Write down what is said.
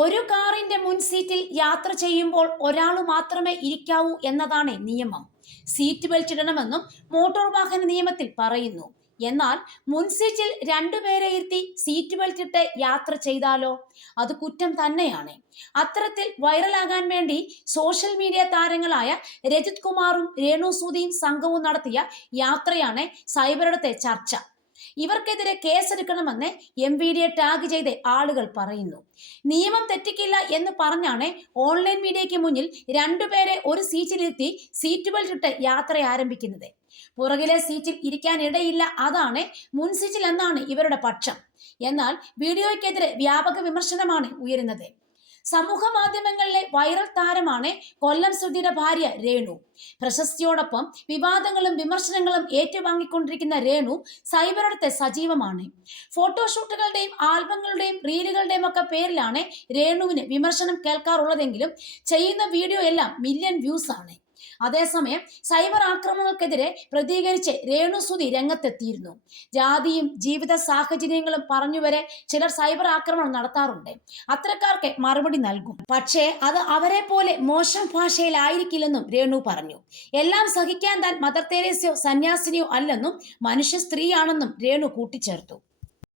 ഒരു കാറിന്റെ മുൻസീറ്റിൽ യാത്ര ചെയ്യുമ്പോൾ ഒരാൾ മാത്രമേ ഇരിക്കാവൂ എന്നതാണ് നിയമം. സീറ്റ് ബെൽറ്റ് ഇടണമെന്നും മോട്ടോർ വാഹന നിയമത്തിൽ പറയുന്നു. എന്നാൽ മുൻസീറ്റിൽ രണ്ടുപേരെ ഇരുത്തി സീറ്റ് ബെൽറ്റ് ഇട്ട് യാത്ര ചെയ്താലോ? അത് കുറ്റം തന്നെയാണ്. അത്തരത്തിൽ വൈറലാകാൻ വേണ്ടി സോഷ്യൽ മീഡിയ താരങ്ങളായ രജിത് കുമാറും രേണു സുധിയും സംഘവും നടത്തിയ യാത്രയാണ് സൈബറിടത്തെ ചർച്ച. ഇവർക്കെതിരെ കേസെടുക്കണമെന്ന് MVDയെ ടാഗ് ചെയ്ത് ആളുകൾ പറയുന്നു. നിയമം തെറ്റിക്കില്ല എന്ന് പറഞ്ഞാണ് ഓൺലൈൻ മീഡിയയ്ക്ക് മുന്നിൽ രണ്ടുപേരെ ഒരു സീറ്റിലിരുത്തി സീറ്റ് ബെൽറ്റ് ഇട്ട് യാത്ര ആരംഭിക്കുന്നത്. പുറകിലെ സീറ്റിൽ ഇരിക്കാൻ ഇടയില്ല, അതാണ് മുൻ സീറ്റിൽ എന്നാണ് ഇവരുടെ പക്ഷം. എന്നാൽ വീഡിയോയ്ക്കെതിരെ വ്യാപക വിമർശനമാണ് ഉയരുന്നത്. സമൂഹ മാധ്യമങ്ങളിലെ വൈറൽ താരമാണ് കൊല്ലം സുധിയുടെ ഭാര്യ രേണു. പ്രശസ്തിയോടൊപ്പം വിവാദങ്ങളും വിമർശനങ്ങളും ഏറ്റുവാങ്ങിക്കൊണ്ടിരിക്കുന്ന രേണു സൈബറിടത്തെ സജീവമാണ്. ഫോട്ടോഷൂട്ടുകളുടെയും ആൽബങ്ങളുടെയും റീലുകളുടെയും ഒക്കെ പേരിലാണ് രേണുവിന് വിമർശനം കേൾക്കാറുള്ളതെങ്കിലും ചെയ്യുന്ന വീഡിയോ എല്ലാം മില്യൺ വ്യൂസ് ആണ്. അതേസമയം സൈബർ ആക്രമണങ്ങൾക്കെതിരെ പ്രതികരിച്ച് രേണു സുധി രംഗത്തെത്തിയിരുന്നു. ജാതിയും ജീവിത സാഹചര്യങ്ങളും പറഞ്ഞുവരെ ചിലർ സൈബർ ആക്രമണം നടത്താറുണ്ട്. അത്തരക്കാർക്ക് മറുപടി നൽകും, പക്ഷേ അത് അവരെ പോലെ മോശം ഭാഷയിലായിരിക്കില്ലെന്നും രേണു പറഞ്ഞു. എല്ലാം സഹിക്കാൻ താൻ മദർ തെരേസയോ സന്യാസിനിയോ അല്ലെന്നും മനുഷ്യ സ്ത്രീയാണെന്നും രേണു കൂട്ടിച്ചേർത്തു.